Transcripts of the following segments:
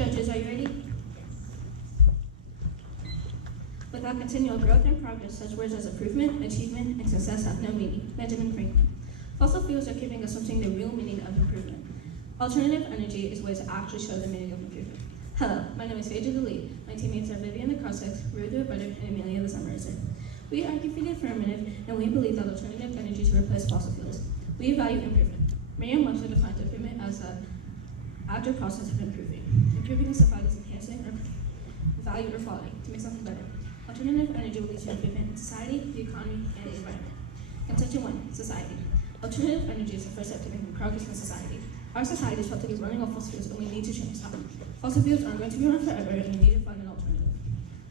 Judges, are you ready? Without continual growth and progress, such words as improvement, achievement, and success have no meaning. Benjamin Franklin. Fossil fuels are keeping us from seeing the real meaning of improvement. Alternative energy is a way to actually show the meaning of improvement. Hello, my name is Phaedra DeLee. My teammates are Vivian the Crossex, Ruth the Butter, and Amelia the Summerizer. We argue for the affirmative, and we believe that alternative energy to replace fossil fuels. We value improvement. Merriam-Webster defines improvement as the active process of improving. Improving is defined as enhancing or value or quality to make something better. Alternative energy will lead to improvement in society, the economy, and the environment. Contention 1, society. Alternative energy is the first step to making progress in society. Our society is felt to be running off fossil fuels, and we need to change that. Fossil fuels aren't going to be around forever, and we need to find an alternative.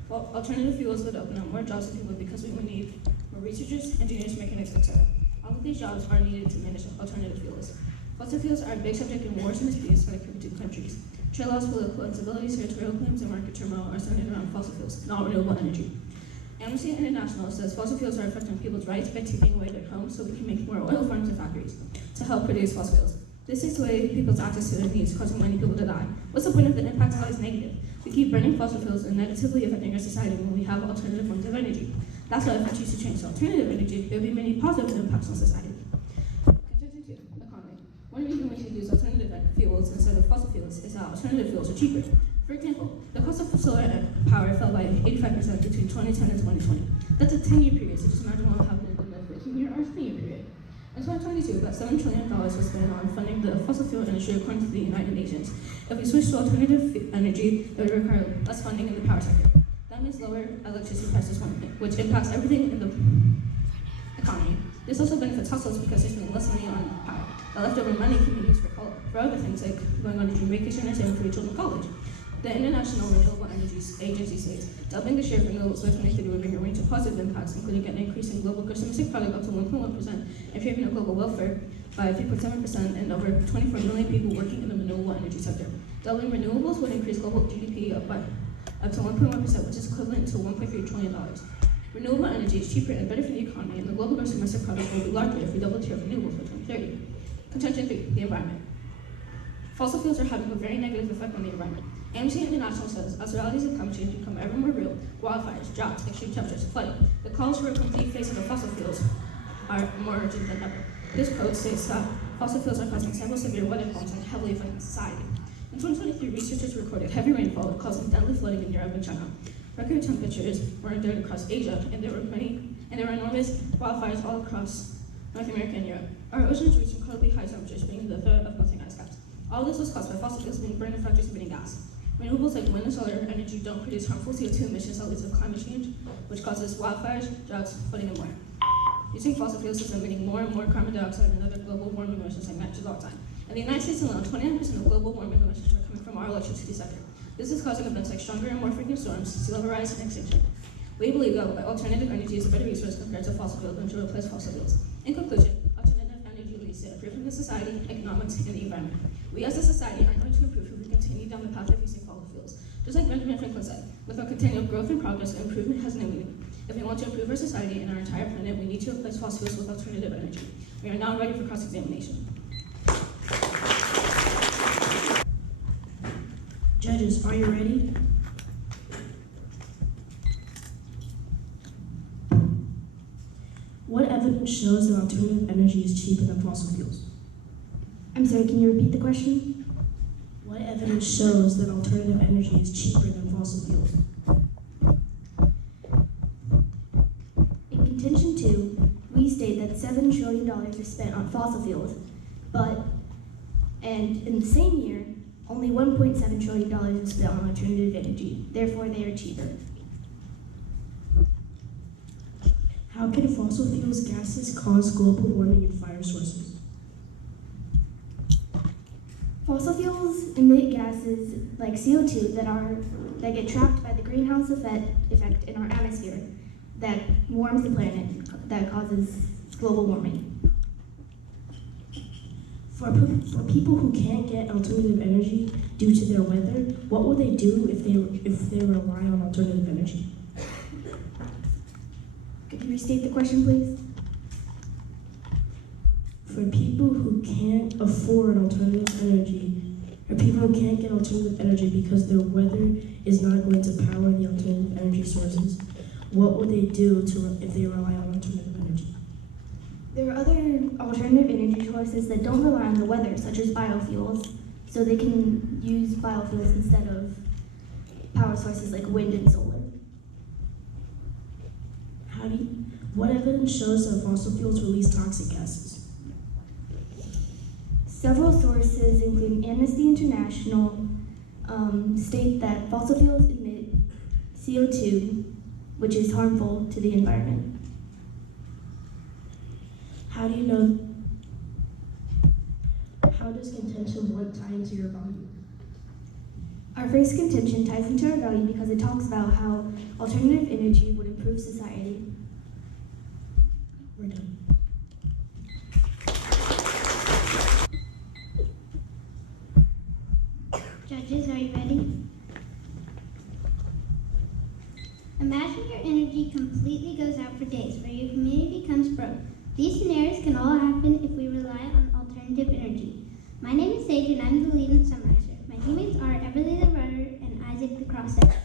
Well, alternative fuels would open up more jobs for people because we would need more researchers, engineers, mechanics, etc. All of these jobs are needed to manage alternative fuels. Fossil fuels are a big subject in wars and disputes between two countries. Trade laws, political instability, territorial claims, and market turmoil are centered around fossil fuels, not renewable energy. Amnesty International says fossil fuels are affecting people's rights by taking away their homes so we can make more oil farms and factories to help produce fossil fuels. This takes away people's access to their needs, causing many people to die. What's the point if the impact is always negative? We keep burning fossil fuels and negatively affecting our society when we have alternative forms of energy. That's why if we choose to change to alternative energy, there will be many positive impacts on society. Contention 2, economy. One reason we should use alternative fuels instead of fossil fuels is that alternative fuels are cheaper. For example, the cost of solar power fell by 85% between 2010 and 2020. That's a 10-year period, so just imagine what will happen in the 15-year or 20-year period. In 2022, about $7 trillion was spent on funding the fossil fuel industry according to the United Nations. If we switch to alternative energy, it would require less funding in the power sector. That means lower electricity prices, which impacts everything in the economy. This also benefits households because they're spending less money on power. The leftover money can be used for other things like going on a dream vacation or saving for your children's college. The International Renewable Energy Agency states doubling the share of renewables by 2030 would bring a range of positive impacts, including an increase in global gross domestic product up to 1.1%, improving of global welfare by 3.7%, and over 24 million people working in the renewable energy sector. Doubling renewables would increase global GDP up to 1.1%, which is equivalent to $1.3 trillion. Renewable energy is cheaper and better for the economy, and the global gross domestic product will be larger if we double the share of renewables by 2030. Contention 3, the environment. Fossil fuels are having a very negative effect on the environment. Amnesty International says, as realities of climate change become ever more real, wildfires, droughts, extreme temperatures, flooding, the calls for a complete phase of the fossil fuels are more urgent than ever. This quote states that fossil fuels are causing several severe weather problems and heavily affecting society. In 2023, researchers recorded heavy rainfall causing deadly flooding in Europe and China. Record temperatures were endured across Asia, and there were enormous wildfires all across North America and Europe. Our oceans reached incredibly high temperatures, bringing the threat of melting ice caps. All this was caused by fossil fuels being burned in factories emitting gas. Renewables like wind and solar energy don't produce harmful CO2 emissions that leads to climate change, which causes wildfires, droughts, flooding, and more. Using fossil fuels is emitting more and more carbon dioxide and other global warming emissions like nitrogen oxide. In the United States alone, 29% of global warming emissions are coming from our electricity sector. This is causing events like stronger and more frequent storms, sea level rise, and extinction. We believe that alternative energy is a better resource compared to fossil fuels and to replace fossil fuels. In conclusion, alternative energy leads to improvement in society, economics, and the environment. We as a society aren't going to improve if we continue down the path of using fossil fuels. Just like Benjamin Franklin said, without continual growth and progress, improvement has no meaning. If we want to improve our society and our entire planet, we need to replace fossil fuels with alternative energy. We are now ready for cross-examination. Judges, are you ready? What evidence shows that alternative energy is cheaper than fossil fuels? I'm sorry, can you repeat the question? What evidence shows that alternative energy is cheaper than fossil fuels? In contention 2, we state that $7 trillion is spent on fossil fuels, and in the same year, only $1.7 trillion is spent on alternative energy. Therefore, they are cheaper. How can fossil fuels gases cause global warming and fire sources? Fossil fuels emit gases like CO2 that get trapped by the greenhouse effect in our atmosphere that warms the planet, that causes global warming. For people who can't get alternative energy due to their weather, what will they do if they rely on alternative energy? Could you restate the question, please? For people who can't afford alternative energy Or people who can't get alternative energy because their weather is not going to power the alternative energy sources, what will they do if they rely on alternative energy? There are other alternative energy sources that don't rely on the weather, such as biofuels, so they can use biofuels instead of power sources like wind and solar. What evidence shows that fossil fuels release toxic gases? Several sources, including Amnesty International, state that fossil fuels emit CO2, which is harmful to the environment. How does contention 1 tie into your value? Our first contention ties into our value because it talks about how alternative energy would improve society. We're done. Judges, are you ready? Imagine your energy completely goes out for days, where your community becomes broke. These scenarios can all happen if we rely on alternative energy. My name is Sage and I'm the lead and summarizer. My teammates are Everly the rudder and Isaac the cross-setter.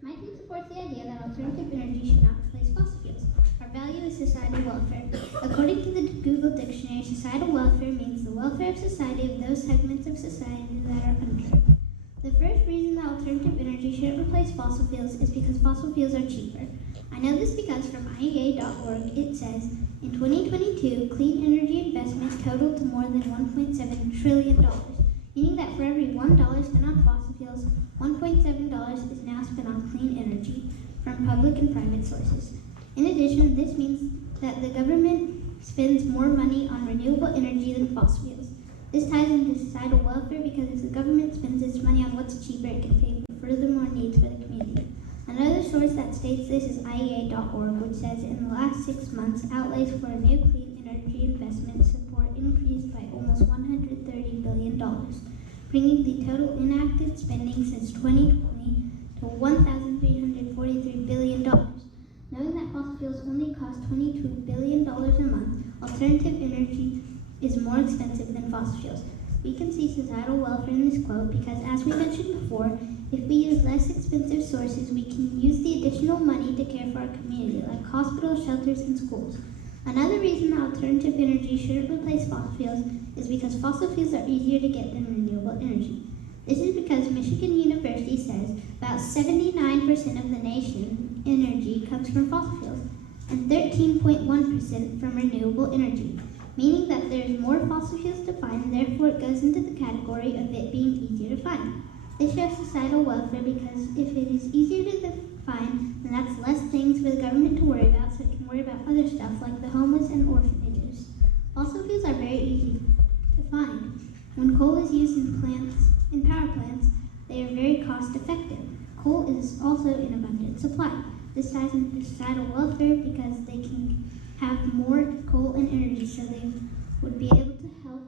My team supports the idea that alternative energy should not replace fossil fuels. Our value is societal welfare. According to the Google Dictionary, societal welfare means the welfare of society of those segments of society that are underserved. The first reason that alternative energy shouldn't replace fossil fuels is because fossil fuels are cheaper. I know this because from IEA.org it says, in 2022, clean energy investments totaled to more than $1.7 trillion, meaning that for every $1 spent on fossil fuels, $1.7 is now spent on clean energy from public and private sources. In addition, this means that the government spends more money on renewable energy than fossil fuels. This ties into societal welfare because if the government spends its money on what's cheaper, it can pay for furthermore needs for the community. Another source that states this is IEA.org, which says in the last 6 months, outlays for new clean energy investment support increased by almost $130 billion, bringing the total enacted spending since 2020 to $1,343 billion. Knowing that fossil fuels only cost $22 billion a month, alternative energy is more expensive than fossil fuels. We can see societal welfare in this quote because, as we mentioned before, if we use less expensive sources, we can use the additional money to care for our community, like hospitals, shelters, and schools. Another reason that alternative energy shouldn't replace fossil fuels is because fossil fuels are easier to get than renewable energy. This is because Michigan University says about 79% of the nation's energy comes from fossil fuels and 13.1% from renewable energy, meaning that there is more fossil fuels to find, and therefore it goes into the category of it being easier to find. This shows societal welfare because if it is easier to find, then that's less things for the government to worry about, so it can worry about other stuff like the homeless and orphanages. Fossil fuels are very easy to find. When coal is used in power plants, they are very cost effective. Coal is also in abundant supply. This ties into societal welfare because they can have more coal and energy, so they would be able to help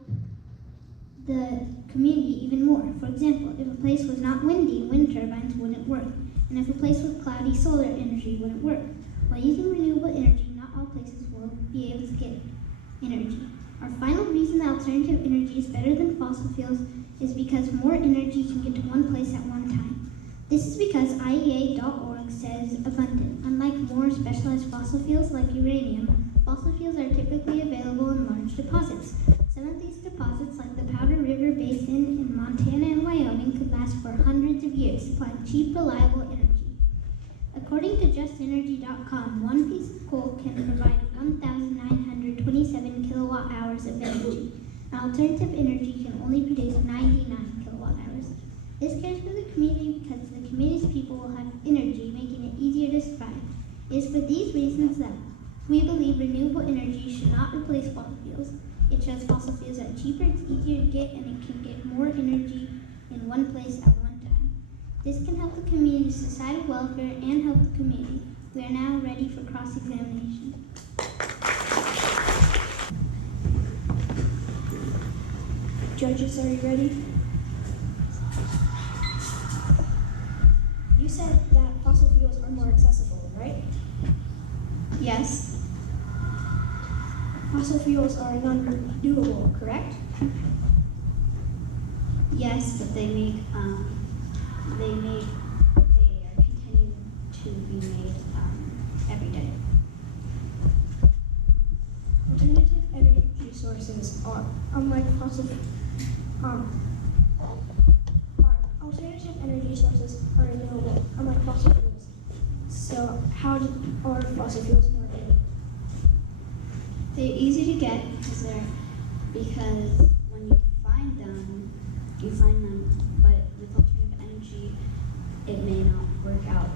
the community even more. For example, if a place was not windy, wind turbines wouldn't work. And if a place was cloudy, solar energy wouldn't work. By using renewable energy, not all places will be able to get energy. Our final reason that alternative energy is better than fossil fuels is because more energy can get to one place at one time. This is because IEA.org says abundant. Unlike more specialized fossil fuels like uranium, fossil fuels are typically available in large deposits. Some of these deposits, like the Powder River Basin in Montana and Wyoming, could last for hundreds of years, supplying cheap, reliable energy. According to JustEnergy.com, one piece of coal can provide 1,927 kilowatt hours of energy. An alternative energy can only produce 99 kilowatt hours. This cares for the community because the community's people will have energy, making it easier to survive. It is for these reasons that we believe renewable energy should not replace fossil fuels. It shows fossil fuels are cheaper, it's easier to get, and it can get more energy in one place at one time. This can help the community's societal welfare and help the community. We are now ready for cross-examination. Judges, are you ready? You said that fossil fuels are more accessible, right? Yes. Fossil fuels are non-renewable, correct? Yes, but they are continuing to be made every day. Alternative energy sources are, unlike fossil, alternative energy sources are renewable, unlike fossil fuels. So how are fossil fuels more renewable? They're easy to get because when you find them, but with alternative energy, it may not work out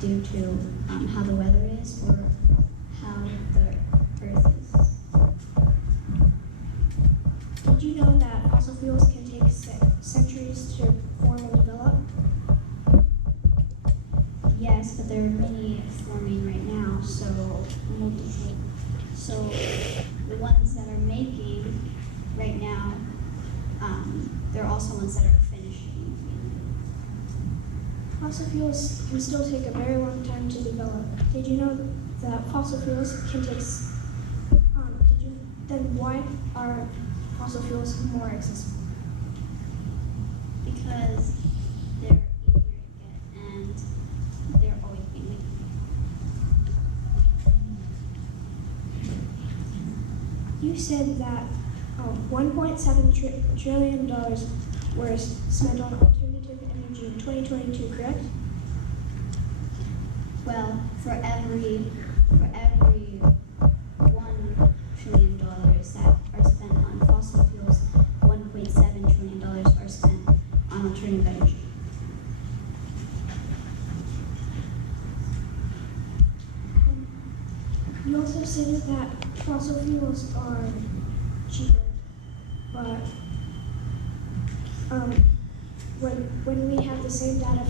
due to how the weather is or how the earth is. Did you know that fossil fuels can take centuries to form and develop? Yes, but there are many forming right now, so the ones that are making right now, there are also ones that are finishing. Fossil fuels can still take a very long time to develop. Did you know that fossil fuels can take? Then why are fossil fuels more accessible? Because they're easier to get and they're always being made. You said that $1.7 trillion were spent on alternative energy in 2022, correct? Well, for every $1 trillion that are spent on fossil fuels, $1.7 trillion are spent on alternative energy. You also said that fossil fuels are cheaper, but when we have the same data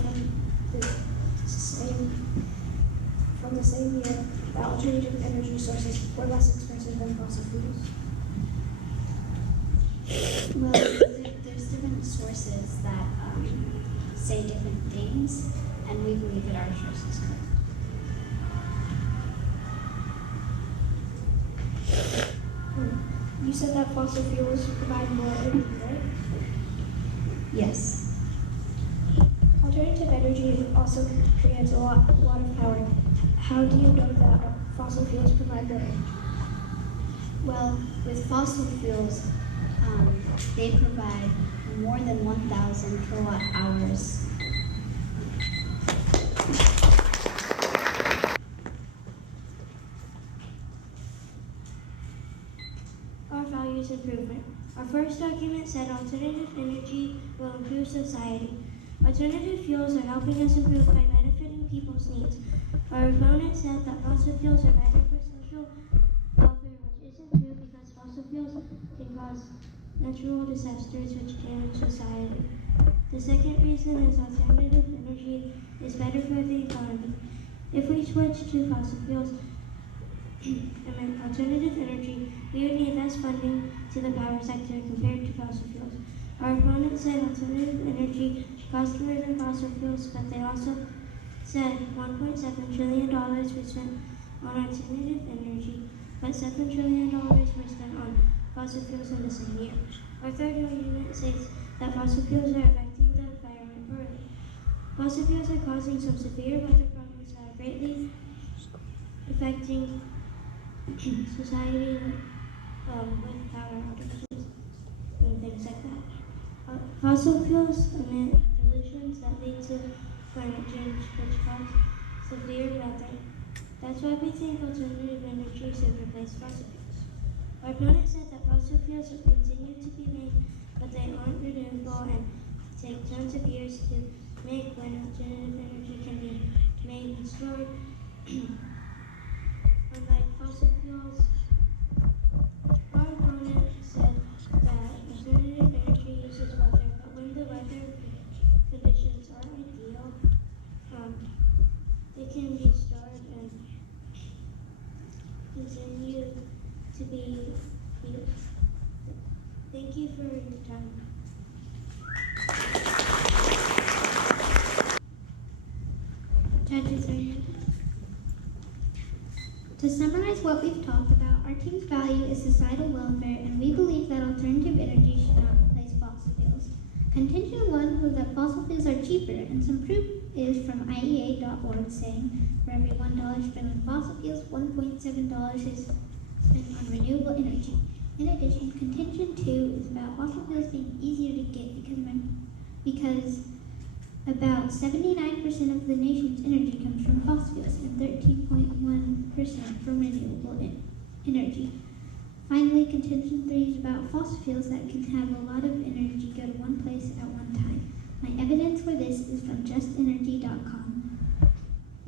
from the same year, the alternative energy sources were less expensive than fossil fuels. Well, there's different sources that say different things, and we believe that our source is correct. You said that fossil fuels provide more energy, right? Yes. Alternative energy also creates a lot of power. How do you know that fossil fuels provide more energy? Well, with fossil fuels, they provide more than 1,000 kilowatt hours. Our values improvement. Our first document said alternative energy will improve society. Alternative fuels are helping us improve by benefiting people's needs. Our opponent said that fossil fuels are better for social welfare, which isn't true because fossil fuels can cause natural disasters which damage society. The second reason is alternative energy is better for the economy. If we switch to fossil fuels, alternative energy, we would need less funding to the power sector compared to fossil fuels. Our opponents said alternative energy costs more than fossil fuels, but they also said $1.7 trillion was spent on alternative energy, but $7 trillion were spent on fossil fuels in the same year. Our third argument says that fossil fuels are affecting the environment poorly. Fossil fuels are causing some severe weather problems that are greatly affecting society with power outages and things like that. Fossil fuels emit pollutions that lead to climate change, which cause severe weather. That's why we think alternative energy should replace fossil fuels. Our opponent said that fossil fuels will continue to be made, but they aren't renewable and take tons of years to make when alternative energy can be made and stored. Unlike fossil fuels, our opponent said that alternative energy uses water, but when the weather conditions are ideal, they can be stored and continue to be used. Thank you for your time. Judges are here. To summarize what we've talked about, our team's value is societal welfare, and we believe that alternative energy should not replace fossil fuels. Contention 1 was that fossil fuels are cheaper, and some proof is from IEA.org saying for every $1 spent on fossil fuels, $1.7 is spent on renewable energy. In addition, contention 2 is about fossil fuels being easier to get because about 79% of the nation's energy comes from fossil fuels and 13.1% from renewable energy. Finally, contention 3 is about fossil fuels that can have a lot of energy go to one place at one time. My evidence for this is from justenergy.com.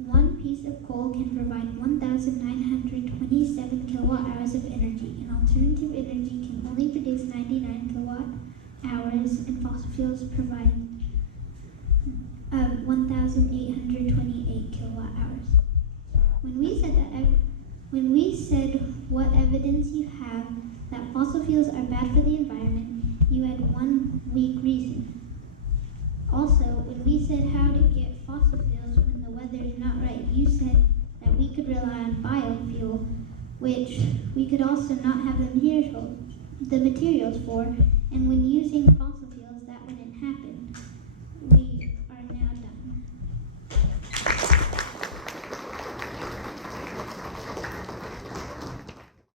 One piece of coal can provide 1,927 kilowatt hours of energy, and alternative energy can only produce 99 kilowatt hours, and fossil fuels provide 1,828 kilowatt hours. When we said what evidence you have that fossil fuels are bad for the environment, you had one weak reason. Also, when we said how to get fossil fuels when the weather is not right, you said that we could rely on biofuel, which we could also not have the materials for, and when using fossil